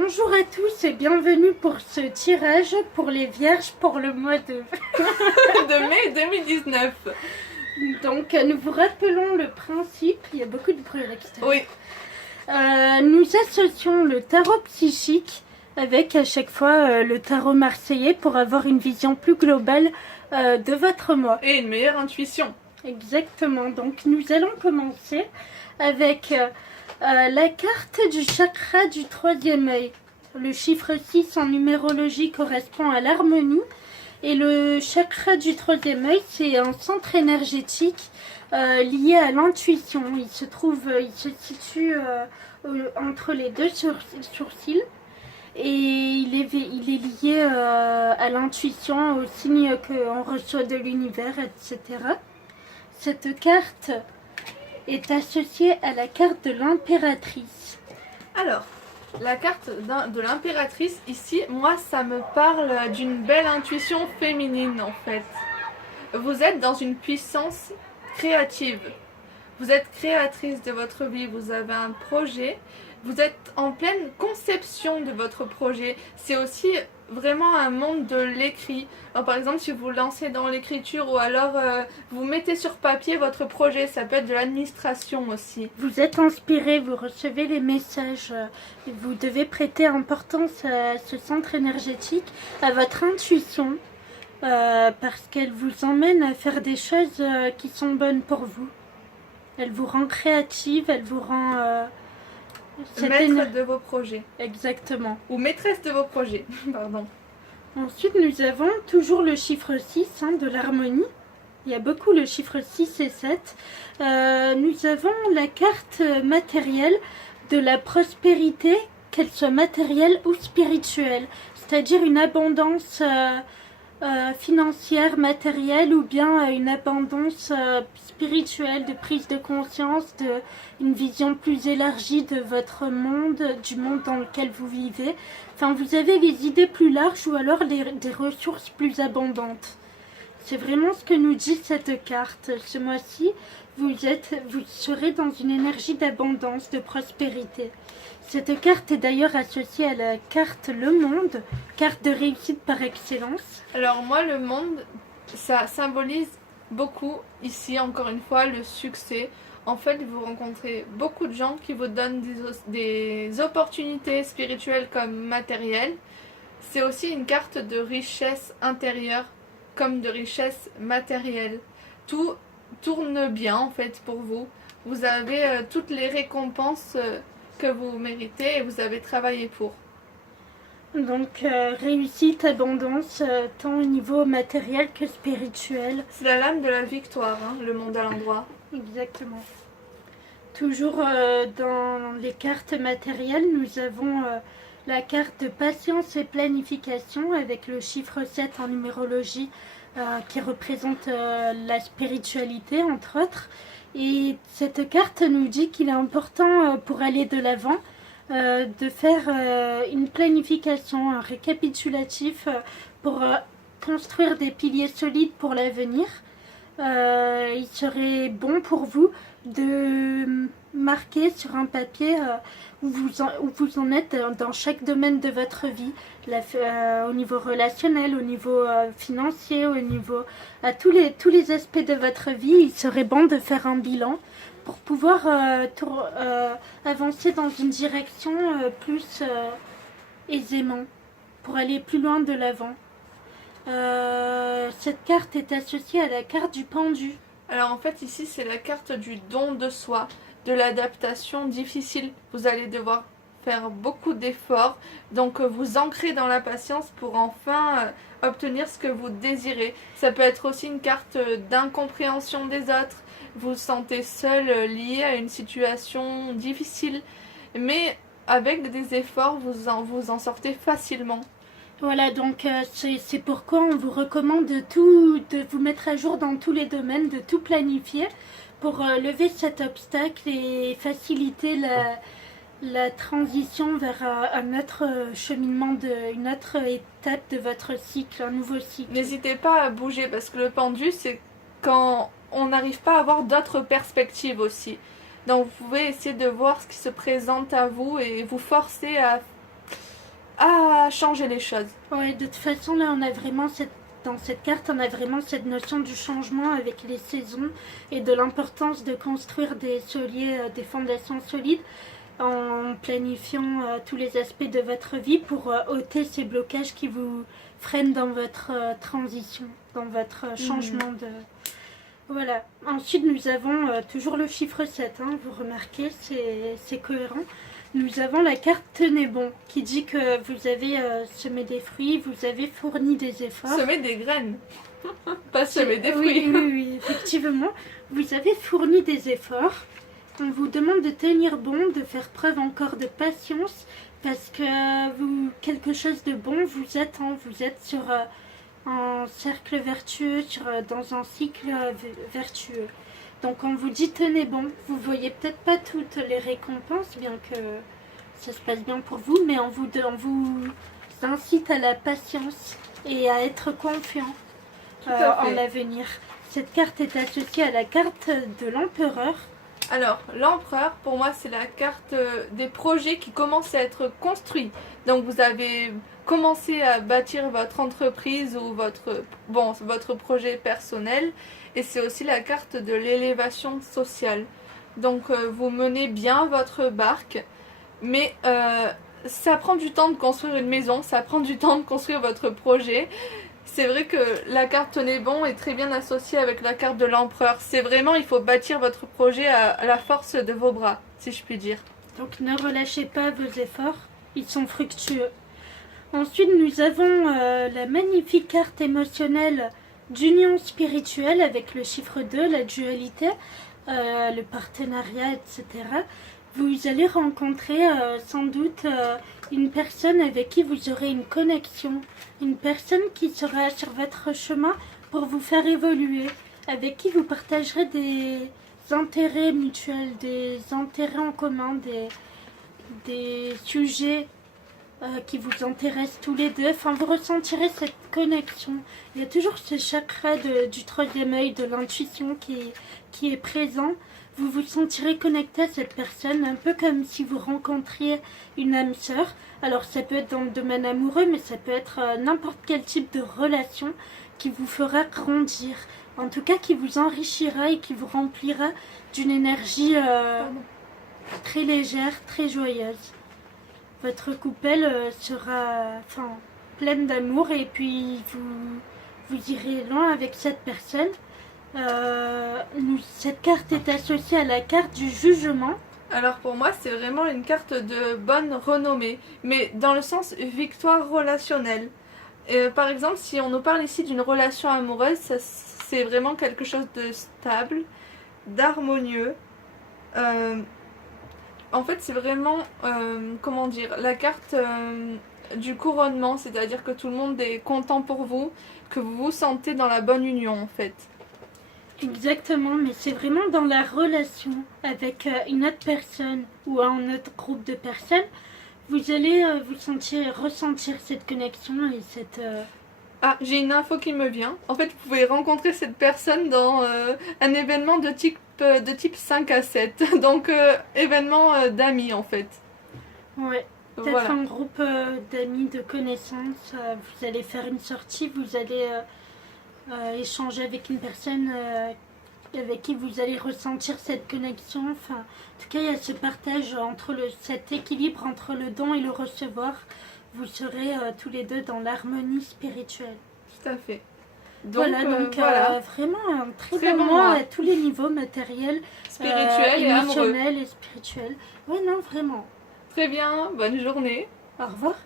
Bonjour à tous et bienvenue pour ce tirage pour les vierges pour le mois de, de mai 2019. Donc nous vous rappelons le principe, il y a beaucoup de bruit à l'extérieur. Oui. Nous associons le tarot psychique avec à chaque fois le tarot marseillais pour avoir une vision plus globale de votre mois. Et une meilleure intuition. Exactement, donc nous allons commencer avec la carte du chakra du troisième œil. Le chiffre 6 en numérologie correspond à l'harmonie et le chakra du troisième œil, c'est un centre énergétique lié à l'intuition. Il se situe entre les deux sourcils et il est lié à l'intuition, aux signes qu'on reçoit de l'univers, etc. Cette carte est associée à la carte de l'impératrice. Alors, la carte de l'impératrice, ici, moi, ça me parle d'une belle intuition féminine, en fait. Vous êtes dans une puissance créative. Vous êtes créatrice de votre vie, vous avez un projet, vous êtes en pleine conception de votre projet. C'est aussi vraiment un monde de l'écrit. Alors, par exemple, si vous lancez dans l'écriture ou alors vous mettez sur papier votre projet, ça peut être de l'administration aussi. Vous êtes inspiré, vous recevez les messages, vous devez prêter importance à ce centre énergétique, à votre intuition, parce qu'elle vous emmène à faire des choses qui sont bonnes pour vous. Elle vous rend créative, elle vous rend... Maître de vos projets. Exactement. Ou maîtresse de vos projets, pardon. Ensuite, nous avons toujours le chiffre 6 de l'harmonie. Il y a beaucoup le chiffre 6 et 7. Nous avons la carte matérielle de la prospérité, qu'elle soit matérielle ou spirituelle. C'est-à-dire une abondance financière, matérielle ou bien une abondance spirituelle, de prise de conscience, une vision plus élargie de votre monde, du monde dans lequel vous vivez. Enfin, vous avez des idées plus larges ou alors des ressources plus abondantes. C'est vraiment ce que nous dit cette carte. Ce mois-ci, vous serez dans une énergie d'abondance, de prospérité. Cette carte est d'ailleurs associée à la carte Le Monde, carte de réussite par excellence. Alors moi, le monde, ça symbolise beaucoup, ici encore une fois, le succès. En fait, vous rencontrez beaucoup de gens qui vous donnent des opportunités spirituelles comme matérielles. C'est aussi une carte de richesse intérieure comme de richesse matérielle. Tout tourne bien en fait pour vous. Vous avez toutes les récompenses que vous méritez et vous avez travaillé pour. Donc réussite, abondance, tant au niveau matériel que spirituel. C'est la lame de la victoire, hein, le monde à l'endroit. Exactement. Toujours dans les cartes matérielles, nous avons la carte de patience et planification avec le chiffre 7 en numérologie qui représente la spiritualité entre autres. Et cette carte nous dit qu'il est important pour aller de l'avant de faire une planification, un récapitulatif pour construire des piliers solides pour l'avenir. Il serait bon pour vous de marquer sur un papier où vous en êtes dans chaque domaine de votre vie, au niveau relationnel, au niveau financier, au niveau à tous les aspects de votre vie. Il serait bon de faire un bilan pour pouvoir avancer dans une direction plus aisément, pour aller plus loin de l'avant. Cette carte est associée à la carte du pendu. Alors en fait ici c'est la carte du don de soi, de l'adaptation difficile. Vous allez devoir faire beaucoup d'efforts, donc vous ancrer dans la patience pour enfin obtenir ce que vous désirez. Ça peut être aussi une carte d'incompréhension des autres. Vous vous sentez seul, lié à une situation difficile, mais avec des efforts vous en sortez facilement. Voilà, donc c'est pourquoi on vous recommande de vous mettre à jour dans tous les domaines, de tout planifier pour lever cet obstacle et faciliter la transition vers un autre cheminement, une autre étape de votre cycle, un nouveau cycle. N'hésitez pas à bouger parce que le pendu, c'est quand on n'arrive pas à avoir d'autres perspectives aussi. Donc vous pouvez essayer de voir ce qui se présente à vous et vous forcer à changer les choses. Ouais, de toute façon, là, on a vraiment dans cette carte, on a vraiment cette notion du changement avec les saisons et de l'importance de construire des soliers, des fondations solides en planifiant tous les aspects de votre vie pour ôter ces blocages qui vous freinent dans votre transition, dans votre changement de... Voilà. Ensuite, nous avons toujours le chiffre 7, hein, vous remarquez, c'est cohérent. Nous avons la carte Tenez bon, qui dit que vous avez semé des fruits, vous avez fourni des efforts. Semer des graines, pas semer des fruits. Oui, effectivement. Vous avez fourni des efforts. On vous demande de tenir bon, de faire preuve encore de patience, parce que quelque chose de bon vous attend. Vous êtes sur un cercle vertueux, dans un cycle vertueux. Donc on vous dit tenez bon, vous voyez peut-être pas toutes les récompenses, bien que ça se passe bien pour vous, mais on vous incite à la patience et à être confiant en l'avenir. Cette carte est associée à la carte de l'empereur. Alors, l'empereur, pour moi, c'est la carte des projets qui commencent à être construits. Donc vous avez commencé à bâtir votre entreprise ou votre projet personnel. Et c'est aussi la carte de l'élévation sociale. Donc vous menez bien votre barque, mais ça prend du temps de construire une maison, ça prend du temps de construire votre projet. C'est vrai que la carte Tenez bon est très bien associée avec la carte de l'empereur. C'est vraiment, il faut bâtir votre projet à la force de vos bras, si je puis dire. Donc ne relâchez pas vos efforts, ils sont fructueux. Ensuite, nous avons la magnifique carte émotionnelle d'union spirituelle avec le chiffre 2, la dualité, le partenariat, etc. Vous allez rencontrer sans doute une personne avec qui vous aurez une connexion, une personne qui sera sur votre chemin pour vous faire évoluer, avec qui vous partagerez des intérêts mutuels, des intérêts en commun, des sujets qui vous intéressent tous les deux. Enfin, vous ressentirez cette connexion. Il y a toujours ce chakra du troisième œil, de l'intuition qui est présent. Vous vous sentirez connecté à cette personne, un peu comme si vous rencontriez une âme sœur. Alors ça peut être dans le domaine amoureux, mais ça peut être n'importe quel type de relation qui vous fera grandir. En tout cas, qui vous enrichira et qui vous remplira d'une énergie très légère, très joyeuse. Votre coupelle sera pleine d'amour et puis vous irez loin avec cette personne. Cette carte est associée à la carte du jugement. Alors pour moi, c'est vraiment une carte de bonne renommée, mais dans le sens victoire relationnelle. Par exemple, si on nous parle ici d'une relation amoureuse, c'est vraiment quelque chose de stable, d'harmonieux. En fait, c'est vraiment, la carte du couronnement, c'est-à-dire que tout le monde est content pour vous, que vous vous sentez dans la bonne union en fait. Exactement, mais c'est vraiment dans la relation avec une autre personne ou un autre groupe de personnes, vous allez ressentir cette connexion et cette... Ah, j'ai une info qui me vient. En fait, vous pouvez rencontrer cette personne dans un événement de type 5 à 7. Donc, événement d'amis en fait. Ouais, peut-être un groupe d'amis, de connaissances. Vous allez faire une sortie, vous allez... échanger avec une personne avec qui vous allez ressentir cette connexion. Enfin, en tout cas, il y a ce partage cet équilibre entre le don et le recevoir. Vous serez tous les deux dans l'harmonie spirituelle. Tout à fait. Donc, vraiment un très bon mois à tous les niveaux, matériels, spirituel et émotionnel et spirituel. Oui, non, vraiment. Très bien, bonne journée. Au revoir.